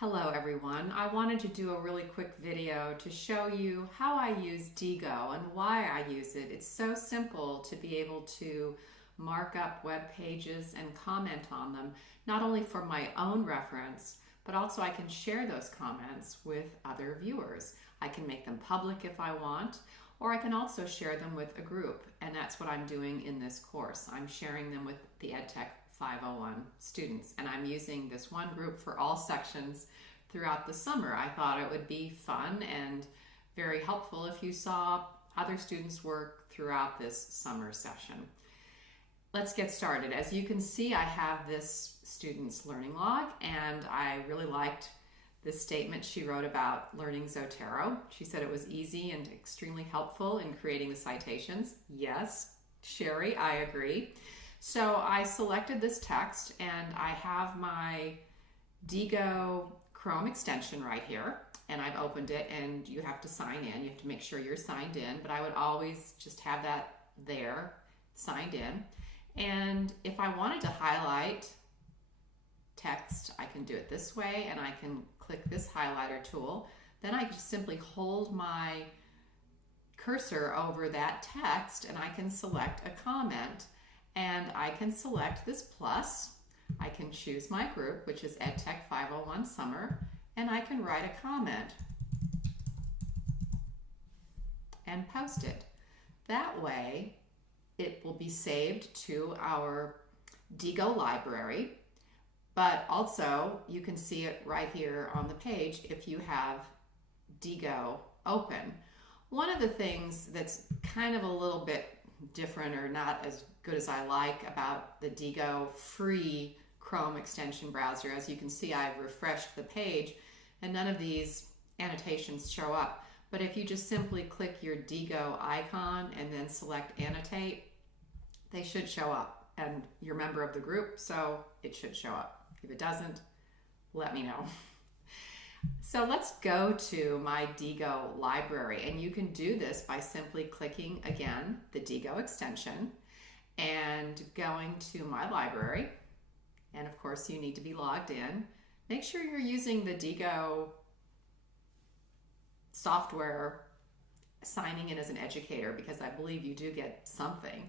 Hello everyone. I wanted to do a really quick video to show you how I use Diigo and why I use it. It's so simple to be able to mark up web pages and comment on them, not only for my own reference, but also I can share those comments with other viewers. I can make them public if I want, or I can also share them with a group, and that's what I'm doing in this course. I'm sharing them with the EdTech 501 students, and I'm using this one group for all sections throughout the summer. I thought it would be fun and very helpful if you saw other students' work throughout this summer session. Let's get started. As you can see, I have this student's learning log, and I really liked this statement she wrote about learning Zotero. She said it was easy and extremely helpful in creating the citations. Yes, Sherry, I agree. So I selected this text, and I have my Diigo Chrome extension right here, and I've opened it, and you have to sign in. You have to make sure you're signed in, but I would always just have that there, signed in. And if I wanted to highlight text, I can do it this way, and I can click this highlighter tool. Then I just simply hold my cursor over that text, and I can select a comment. And I can select this plus. I can choose my group, which is EdTech 501 Summer, and I can write a comment and post it. That way, it will be saved to our Diigo library, but also you can see it right here on the page if you have Diigo open. One of the things that's kind of a little bit different or not as good as I like about the Diigo free Chrome extension browser. As you can see, I've refreshed the page and none of these annotations show up. But if you just simply click your Diigo icon and then select annotate, they should show up, and you're a member of the group, so it should show up. If it doesn't, let me know. So let's go to my Diigo library, and you can do this by simply clicking again the Diigo extension and going to my library, and of course you need to be logged in. Make sure you're using the Diigo software signing in as an educator, because I believe you do get something.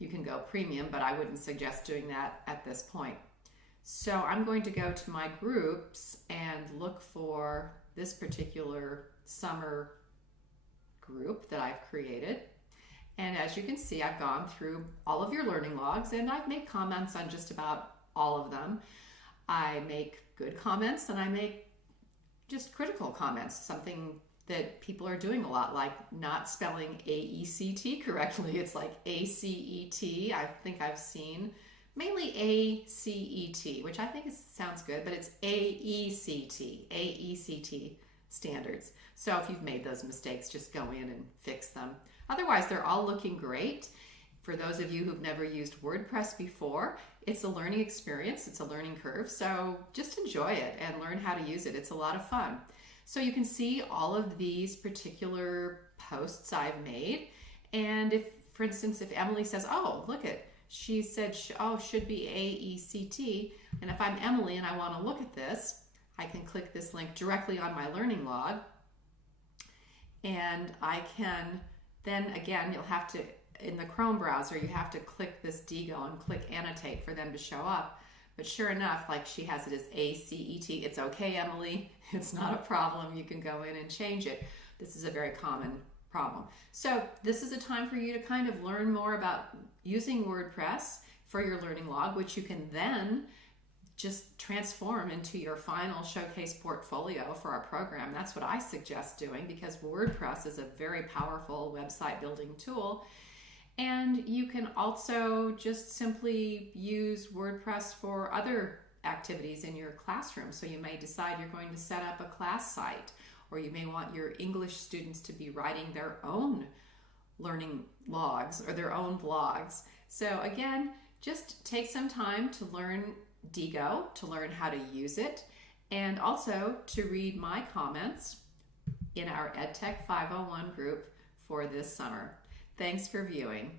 You can go premium, but I wouldn't suggest doing that at this point. So I'm going to go to my groups and look for this particular summer group that I've created. And as you can see, I've gone through all of your learning logs, and I've made comments on just about all of them. I make good comments, and I make just critical comments, something that people are doing a lot, like not spelling A-E-C-T correctly. It's like A-C-E-T. I think I've seen mainly A-C-E-T, which I think sounds good, but it's A-E-C-T, A-E-C-T standards. So if you've made those mistakes, just go in and fix them. Otherwise, they're all looking great. For those of you who've never used WordPress before, it's a learning experience, it's a learning curve, so just enjoy it and learn how to use it. It's a lot of fun. So you can see all of these particular posts I've made, and if, for instance, if Emily says, oh, look it, she said, oh, should be A-E-C-T, and if I'm Emily and I want to look at this, I can click this link directly on my learning log, and I can then, again, you'll have to, in the Chrome browser, you have to click this Diigo and click annotate for them to show up. But sure enough, like she has it as A-C-E-T, it's okay, Emily, it's not a problem, you can go in and change it. This is a very common problem. So this is a time for you to kind of learn more about using WordPress for your learning log, which you can then just transform into your final showcase portfolio for our program. That's what I suggest doing, because WordPress is a very powerful website building tool. And you can also just simply use WordPress for other activities in your classroom. So you may decide you're going to set up a class site, or you may want your English students to be writing their own learning logs or their own blogs. So again, just take some time to learn Diigo, to learn how to use it, and also to read my comments in our EdTech 501 group for this summer. Thanks for viewing.